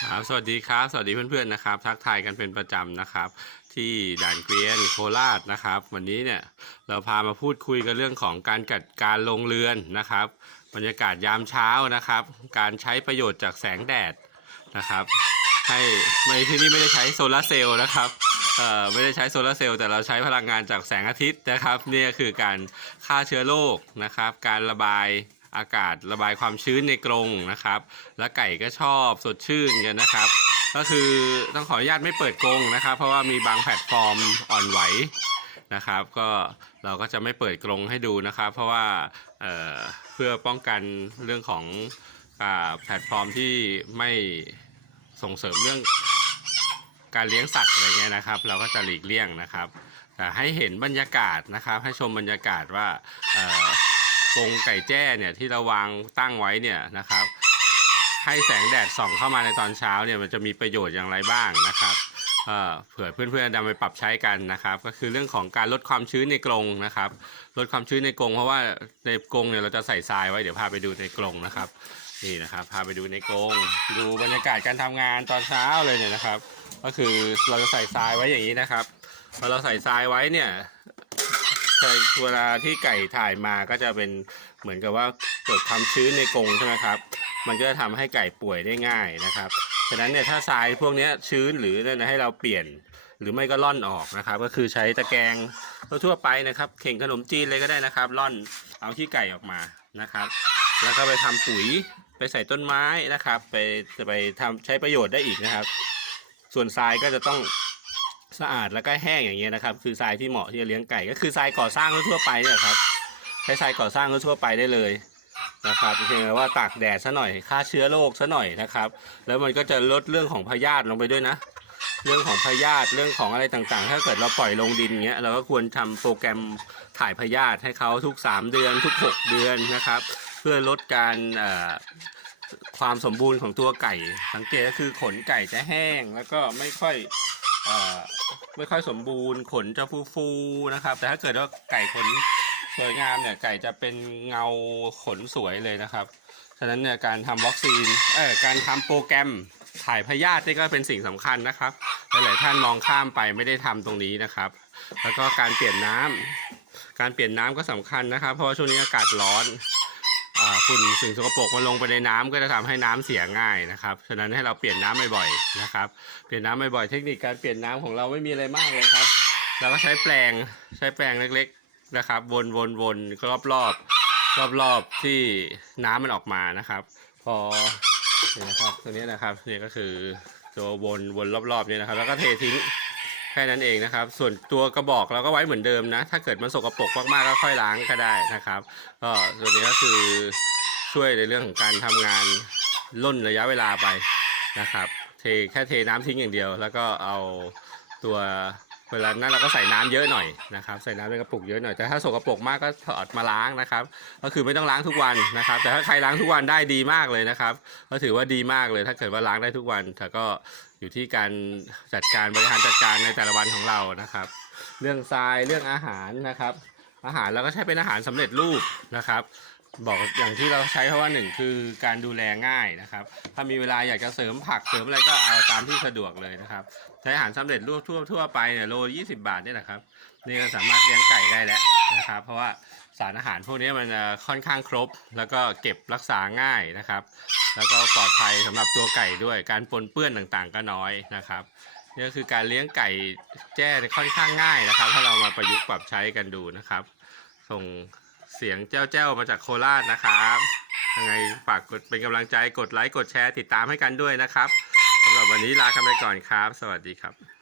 ครับสวัสดีครับ สวัสดีเพื่อนๆนะครับ ทักทายกันเป็นประจำนะครับ ที่ด่านเกวียนโคราชนะครับ วันนี้เนี่ยเราพามาพูดคุยกันเรื่องของการจัดการลงเรือนนะครับ บรรยากาศยามเช้านะครับ การใช้ประโยชน์จากแสงแดดนะครับ ให้ไม่ที่นี่ไม่ได้ใช้โซลาร์เซลล์นะครับเอ่อไม่ได้ใช้โซลาร์เซลล์แต่เราใช้พลังงานจากแสงอาทิตย์นะครับนี่ก็คือการฆ่าเชื้อโรคนะครับ การระบาย อากาศระบายความชื้นในกรงนะครับ และไก่ก็ชอบสดชื่นกันนะครับ ก็คือต้องขออนุญาตไม่เปิดกรงนะครับ เพราะว่ามีบางแพลตฟอร์มอ่อนไหวนะครับ ก็เราก็จะไม่เปิดกรงให้ดูนะครับ เพราะว่าเเพื่อป้องกันเรื่องของอแพลตฟอร์มที่ไม่ส่งเสริมเรื่องการเลี้ยงสัตว์อะไรเงี้ยนะครับ เราก็จะหลีกเลี่ยงนะครับแต่ให้เห็นบรรยากาศนะครับ ให้ชมบรรยากาศว่า กรงไก่แจ้เนี่ยที่เราวางตั้งไว้เนี่ยนะครับ ให้แสงแดดส่องเข้ามาในตอนเช้าเนี่ยมันจะมีประโยชน์อย่างไรบ้างนะครับเออเผื่อเพื่อนๆนำไปปรับใช้กันนะครับ ก็คือเรื่องของการลดความชื้นในกรงนะครับ ลดความชื้นในกรงเพราะว่าในกรงเนี่ยเราจะใส่ทรายไว้เดี๋ยวพาไปดูในกรงนะครับนี่นะครับ พาไปดูในกรงดูบรรยากาศการทำงานตอนเช้าเลยเนี่ยนะครับ ก็คือเราจะใส่ทรายไว้อย่างนี้นะครับพอเราใส่ทรายไว้เนี่ย เวลาที่ไก่ถ่ายมาก็จะเป็นเหมือนกับว่าเกิดความชื้นในกรงใช่ไหมครับ มันก็จะทำให้ไก่ป่วยได้ง่ายนะครับฉะนั้นเนี่ยถ้าทรายพวกนี้ชื้นหรือเนี่ยให้เราเปลี่ยนหรือไม่ก็ล่อนออกนะครับ ก็คือใช้ตะแกรงทั่วไปนะครับ เข่งขนมจีนเลยก็ได้นะครับล่อนเอาขี้ไก่ออกมานะครับ แล้วก็ไปทำปุ๋ยไปใส่ต้นไม้นะครับ ไปจะไปทำใช้ประโยชน์ได้อีกนะครับ ส่วนทรายก็จะต้อง สะอาดแล้วก็แห้งอย่างเงี้ยนะครับ คือทรายที่เหมาะที่จะเลี้ยงไก่ ก็คือทรายก่อสร้างทั่วไปเนี่ยครับใช้ทรายก่อสร้างทั่วไปได้เลยนะครับเพียงแต่ว่าตากแดดซะหน่อยฆ่าเชื้อโรคซะหน่อยนะครับ แล้วมันก็จะลดเรื่องของพยาธิลงไปด้วยนะ เรื่องของพยาธิเรื่องของอะไรต่างๆ ถ้าเกิดเราปล่อยลงดินเงี้ยเราก็ควรทำโปรแกรมถ่ายพยาธิให้เขาทุก 3 เดือนทุก 6 เดือนนะครับ เพื่อลดการความสมบูรณ์ของตัวไก่ สังเกตก็คือขนไก่จะแห้งแล้วก็ไม่ค่อย ไม่ค่อยสมบูรณ์ขนจะฟูๆนะครับ แต่ถ้าเกิดว่าไก่ขนสวยงามเนี่ยไก่จะเป็นเงาขนสวยเลยนะครับฉะนั้นเนี่ยการทำวัคซีนเออการทำโปรแกรมถ่ายพยาธินี่ก็เป็นสิ่งสำคัญนะครับหลายๆท่านมองข้ามไปไม่ได้ทำตรงนี้นะครับ แล้วก็การเปลี่ยนน้ำการเปลี่ยนน้ำก็สำคัญนะครับ เพราะว่าช่วงนี้อากาศร้อน ฝุ่นสิ่งสกปรกมันลงไปในน้ำก็จะทำให้น้ำเสียง่ายนะครับ ฉะนั้นให้เราเปลี่ยนน้ำบ่อยๆนะครับ เปลี่ยนน้ำบ่อยๆ เทคนิคการเปลี่ยนน้ำของเราไม่มีอะไรมากเลยครับ เราก็ใช้แปลงใช้แปลงเล็กๆนะครับ วนวนวนรอบรอบรอบรอบๆที่น้ำมันออกมานะครับ พอนี่นะครับตัวนี้นะครับนี่ก็คือตัววนวนรอบๆนี้นะครับ แล้วก็เททิ้ง แค่นั้นเองนะครับ ส่วนตัวกระบอกเราก็ไว้เหมือนเดิมนะ ถ้าเกิดมันสกปรกมากๆก็ค่อยล้างก็ได้นะครับก็ตัวนี้ก็คือช่วยในเรื่องของการทำงานล่นระยะเวลาไปนะครับ เทแค่เทน้ำทิ้งอย่างเดียว แล้วก็เอาตัว เวลานั้นเราก็ใส่น้ำเยอะหน่อยนะครับ ใส่น้ำในกระปุกเยอะหน่อย แต่ถ้าสกปรกมากก็ถอดมาล้างนะครับ ก็คือไม่ต้องล้างทุกวันนะครับ แต่ถ้าใครล้างทุกวันได้ดีมากเลยนะครับ ก็ถือว่าดีมากเลย ถ้าเกิดว่าล้างได้ทุกวัน แต่ก็อยู่ที่การจัดการบริหารจัดการในแต่ละวันของเรานะครับ เรื่องทราย เรื่องอาหารนะครับ อาหารเราก็ใช้เป็นอาหารสำเร็จรูปนะครับ บอกอย่างที่เราใช้เพราะว่าหนึ่งคือการดูแลง่ายนะครับ ถ้ามีเวลาอยากจะเสริมผักเสริมอะไรก็เอาตามที่สะดวกเลยนะครับ ใช้อาหารสำเร็จรูปทั่วทั่วไปเนี่ยโลยี่สิบาทเนี่ยนะครับ นี่ก็สามารถเลี้ยงไก่ได้แล้วนะครับ เพราะว่าสารอาหารพวกนี้มันจะค่อนข้างครบ แล้วก็เก็บรักษาง่ายนะครับ แล้วก็ปลอดภัยสำหรับตัวไก่ด้วย การปนเปื้อนต่างๆ ก็น้อยนะครับนี่ก็คือการเลี้ยงไก่แจ้ค่อนข้างง่ายนะครับ ถ้าเรามาประยุกต์ปรับใช้กันดูนะครับส่ง เสียงแจ้วๆมาจากโคราชนะครับยังไงฝากกดเป็นกำลังใจกดไลค์กดแชร์ติดตามให้กันด้วยนะครับสำหรับวันนี้ลากันไปก่อนครับ สวัสดีครับ